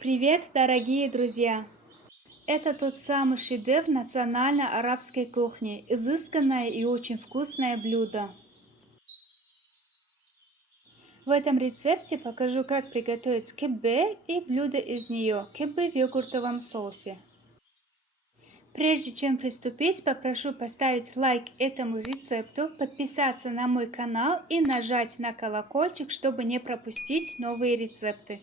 Привет, дорогие друзья! Это тот самый шедевр национальной арабской кухни, изысканное и очень вкусное блюдо. В этом рецепте покажу, как приготовить кеббе и блюдо из нее, кеббе в йогуртовом соусе. Прежде чем приступить, попрошу поставить лайк этому рецепту, подписаться на мой канал и нажать на колокольчик, чтобы не пропустить новые рецепты.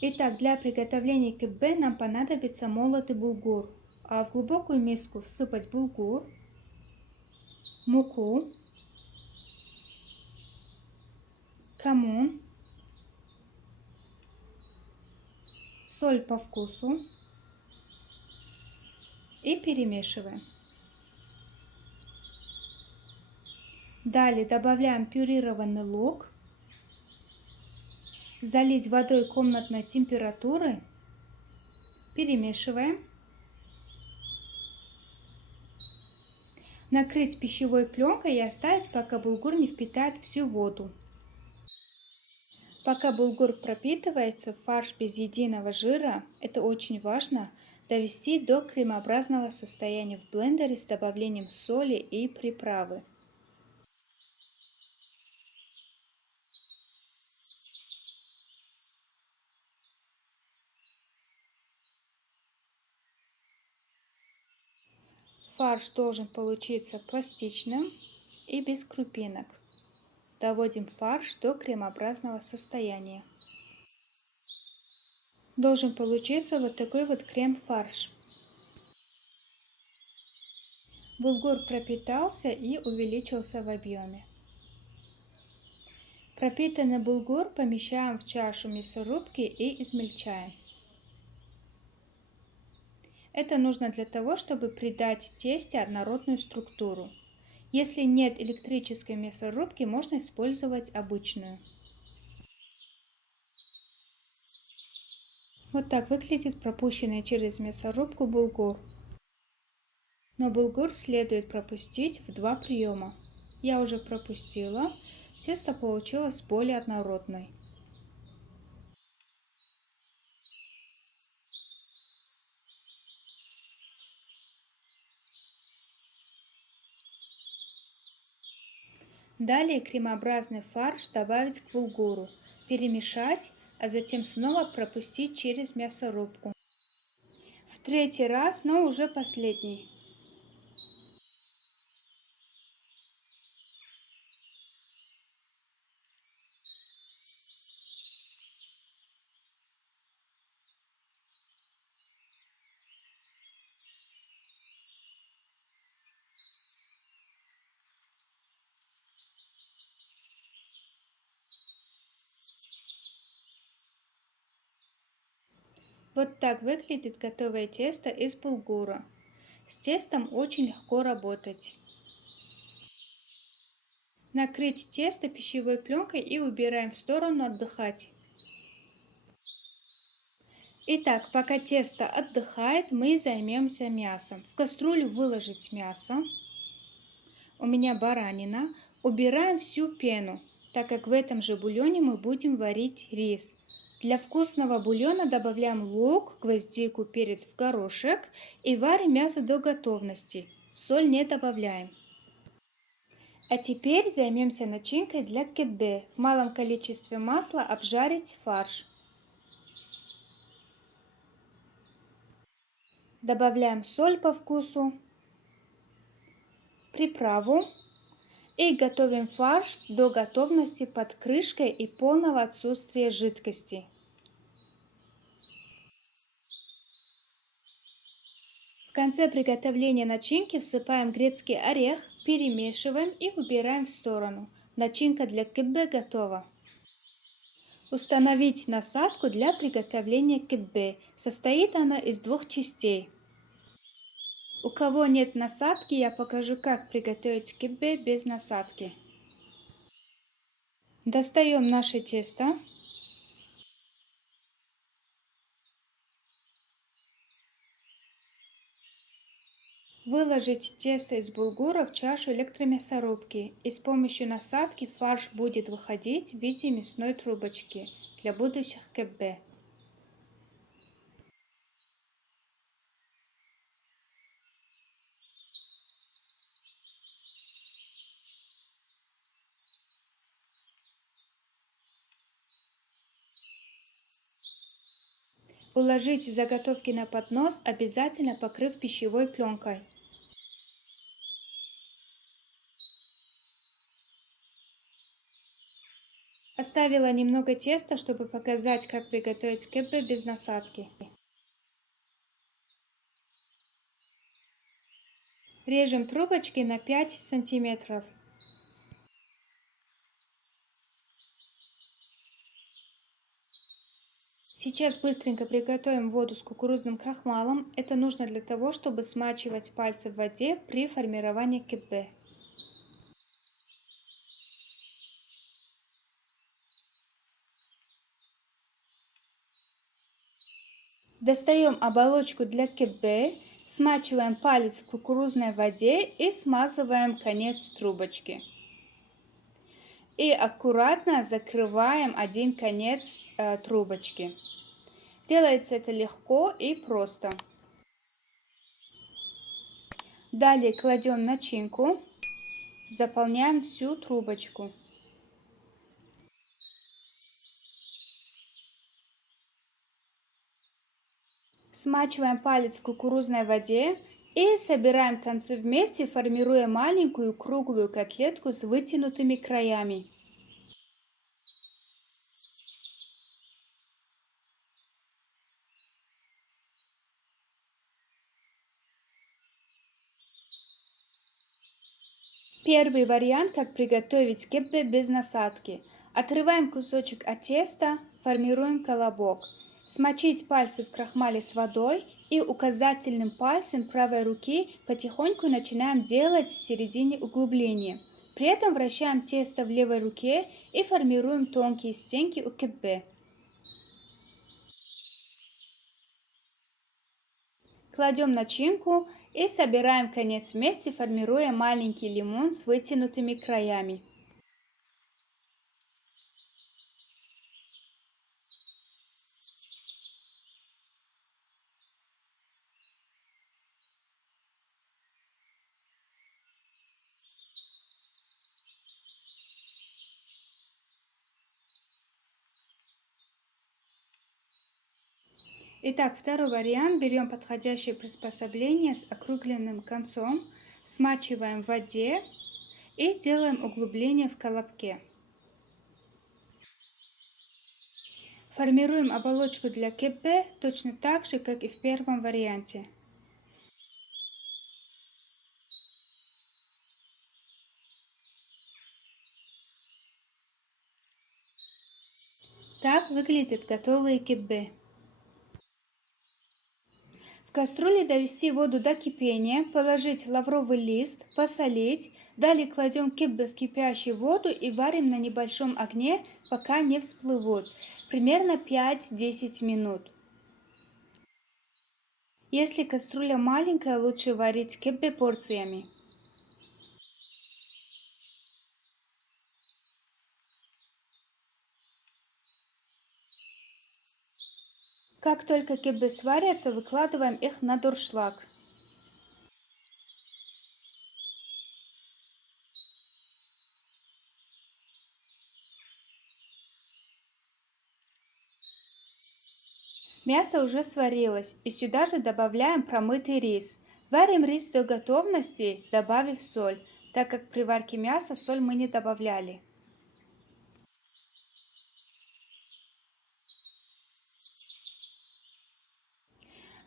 Итак, для приготовления кеббе нам понадобится молотый булгур. А в глубокую миску всыпать булгур, муку, камун, соль по вкусу и перемешиваем. Далее добавляем пюрированный лук, залить водой комнатной температуры, перемешиваем. Накрыть пищевой пленкой и оставить, пока булгур не впитает всю воду. Пока булгур пропитывается, фарш без единого жира, это очень важно, довести до кремообразного состояния в блендере с добавлением соли и приправы. Фарш должен получиться пластичным и без крупинок. Доводим фарш до кремообразного состояния. Должен получиться вот такой вот крем-фарш. Булгур пропитался и увеличился в объеме. Пропитанный булгур помещаем в чашу мясорубки и измельчаем. Это нужно для того, чтобы придать тесте однородную структуру. Если нет электрической мясорубки, можно использовать обычную. Вот так выглядит пропущенный через мясорубку булгур. Но булгур следует пропустить в 2 приема. Я уже пропустила. Тесто получилось более однородной. Далее кремообразный фарш добавить к булгуру, перемешать, а затем снова пропустить через мясорубку. В 3-й раз, но уже последний. Вот так выглядит готовое тесто из булгура. С тестом очень легко работать. Накрыть тесто пищевой пленкой и убираем в сторону отдыхать. Итак, пока тесто отдыхает, мы займемся мясом. В кастрюлю выложить мясо. У меня баранина. Убираем всю пену, так как в этом же бульоне мы будем варить рис. Для вкусного бульона добавляем лук, гвоздику, перец в горошек и варим мясо до готовности. Соль не добавляем. А теперь займемся начинкой для кеббе. В малом количестве масла обжарить фарш. Добавляем соль по вкусу, приправу и готовим фарш до готовности под крышкой и полного отсутствия жидкости. В конце приготовления начинки всыпаем грецкий орех, перемешиваем и убираем в сторону. Начинка для кеббе готова. Установить насадку для приготовления кеббе. Состоит она из 2 частей. У кого нет насадки, я покажу, как приготовить кеббе без насадки. Достаем наше тесто. Выложить тесто из булгура в чашу электромясорубки, и с помощью насадки фарш будет выходить в виде мясной трубочки для будущих кеббе. Уложите заготовки на поднос, обязательно покрыв пищевой пленкой. Оставила немного теста, чтобы показать, как приготовить кеббе без насадки. Режем трубочки на 5 сантиметров. Сейчас быстренько приготовим воду с кукурузным крахмалом. Это нужно для того, чтобы смачивать пальцы в воде при формировании кеббе. Достаем оболочку для кеббе, смачиваем палец в кукурузной воде и смазываем конец трубочки. И аккуратно закрываем один конец трубочки. Делается это легко и просто. Далее кладем начинку, заполняем всю трубочку. Смачиваем палец в кукурузной воде и собираем концы вместе, формируя маленькую круглую котлетку с вытянутыми краями. Первый вариант, как приготовить кеббе без насадки. Отрываем кусочек от теста, формируем колобок. Смочить пальцы в крахмале с водой и указательным пальцем правой руки потихоньку начинаем делать в середине углубления. При этом вращаем тесто в левой руке и формируем тонкие стенки у кеббе. Кладем начинку и собираем конец вместе, формируя маленький лимон с вытянутыми краями. Итак, второй вариант. Берем подходящее приспособление с округленным концом, смачиваем в воде и делаем углубление в колобке. Формируем оболочку для кеббе точно так же, как и в первом варианте. Так выглядят готовые кеббе. В кастрюле довести воду до кипения, положить лавровый лист, посолить. Далее кладем кеббе в кипящую воду и варим на небольшом огне, пока не всплывут, примерно 5-10 минут. Если кастрюля маленькая, лучше варить кеббе порциями. Как только кеббе сварятся, выкладываем их на дуршлаг. Мясо уже сварилось, и сюда же добавляем промытый рис. Варим рис до готовности, добавив соль, так как при варке мяса соль мы не добавляли.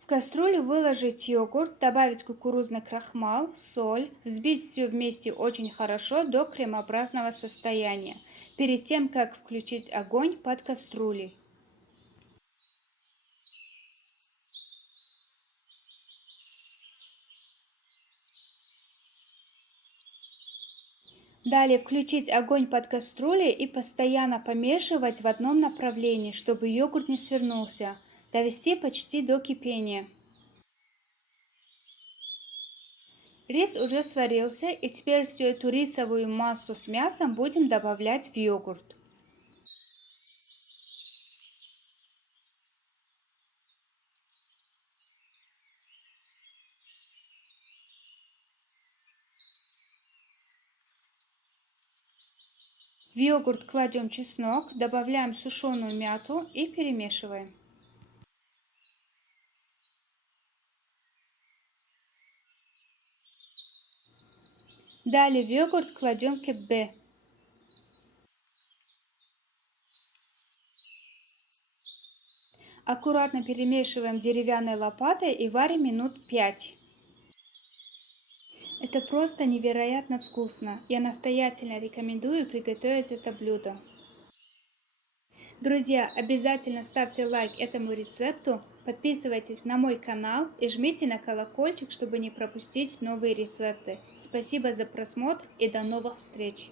В кастрюлю выложить йогурт, добавить кукурузный крахмал, соль, взбить все вместе очень хорошо до кремообразного состояния, перед тем, как включить огонь под кастрюлей. Далее включить огонь под кастрюлей и постоянно помешивать в одном направлении, чтобы йогурт не свернулся. Довести почти до кипения. Рис уже сварился, и теперь всю эту рисовую массу с мясом будем добавлять в йогурт. В йогурт кладем чеснок, добавляем сушеную мяту и перемешиваем. Далее в йогурт кладем кеббе. Аккуратно перемешиваем деревянной лопатой и варим минут 5. Это просто невероятно вкусно. Я настоятельно рекомендую приготовить это блюдо. Друзья, обязательно ставьте лайк этому рецепту, подписывайтесь на мой канал и жмите на колокольчик, чтобы не пропустить новые рецепты. Спасибо за просмотр и до новых встреч!